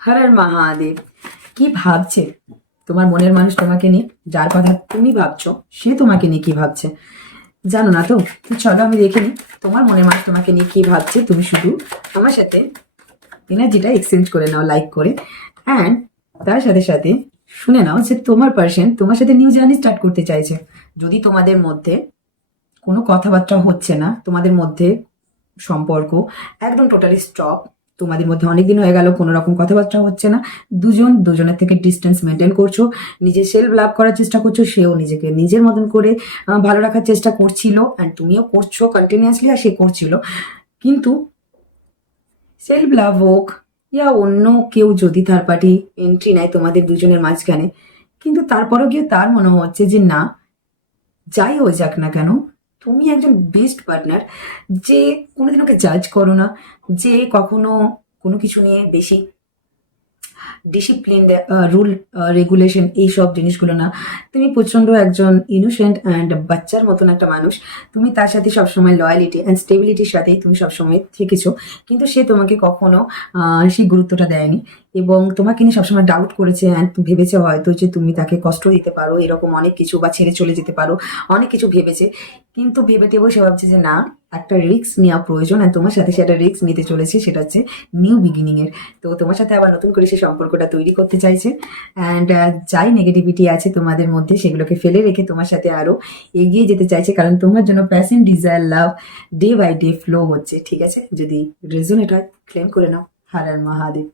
হর হর মহাদেব। কি ভাবছে তোমার মনের মানুষ তোমাকে নিয়ে? যার কথা তুমি ভাবছো সে তোমাকে নিয়ে কি ভাবছে জানো না তো? তো চলো আমি দেখে নিই তোমার মনের মানুষ তোমাকে নিয়ে কি ভাবছে। তুমি শুধু আমার সাথে এনার্জিটা এক্সচেঞ্জ করে নাও লাইক করে, অ্যান্ড তার সাথে সাথে শুনে নাও যে তোমার পার্সন তোমার সাথে নিউ জার্নি স্টার্ট করতে চাইছে। যদি তোমাদের মধ্যে কোনো কথাবার্তা হচ্ছে না, তোমাদের মধ্যে সম্পর্ক একদম টোটালি স্টপ, তোমাদের মধ্যে অনেকদিন হয়ে গেল কোনো রকম কথাবার্তা হচ্ছে না, দুজন দুজনের থেকে ডিস্টেন্স মেনটেন করছো, নিজে সেলফ লাভ করার চেষ্টা করছো, সেও নিজেকে নিজের মতন করে ভালো রাখার চেষ্টা করছিল, অ্যান্ড তুমিও করছো কন্টিনিউয়াসলি, আর সে করছিল। কিন্তু সেলফ লাভ হোক ইয়া অন্য কেউ যদি থার্ড পার্টি এন্ট্রি নেয় তোমাদের দুজনের মাঝখানে, কিন্তু তারপরেও গিয়ে তার মনে হচ্ছে যে না, যাই হয়ে যাক না কেন, তুমি একজন বেস্ট পার্টনার, যে কোনোদিন ওকে জাজ করো না, যে কখনো কোনো কিছু নিয়ে বেশি ডিসিপ্লিন, রুল রেগুলেশন এইসব জিনিসগুলো না। তুমি প্রচণ্ড একজন ইনোসেন্ট অ্যান্ড বাচ্চার মতন একটা মানুষ। তুমি তার সাথে সবসময় লয়ালিটি অ্যান্ড স্টেবিলিটির সাথেই তুমি সবসময় থেকেছো, কিন্তু সে তোমাকে কখনো সেই গুরুত্বটা দেয়নি এবং তোমাকে নিয়ে সবসময় ডাউট করেছে, অ্যান্ড ভেবেছে হয়তো যে তুমি তাকে কষ্ট দিতে পারো, এরকম অনেক কিছু, বা ছেড়ে চলে যেতে পারো, অনেক কিছু ভেবেছে। কিন্তু ভেবে টেবেও সে ভাবছে যে না, একটা রিস্ক নেওয়া প্রয়োজন, আর তোমার সাথে সে একটা রিস্ক নিতে চলেছে, সেটা হচ্ছে নিউ বিগিনিং এর। তো তোমার সাথে আবার নতুন করে সে সম্পর্কটা তৈরি করতে চাইছে, অ্যান্ড যাই নেগেটিভিটি আছে তোমাদের মধ্যে সেগুলোকে ফেলে রেখে তোমার সাথে আরো এগিয়ে যেতে চাইছে, কারণ তোমার জন্য passion, desire, love day by day flow হচ্ছে। ঠিক আছে, যদি রেজনেট হয় ক্লেম করে নাও। হর হর মহাদেব।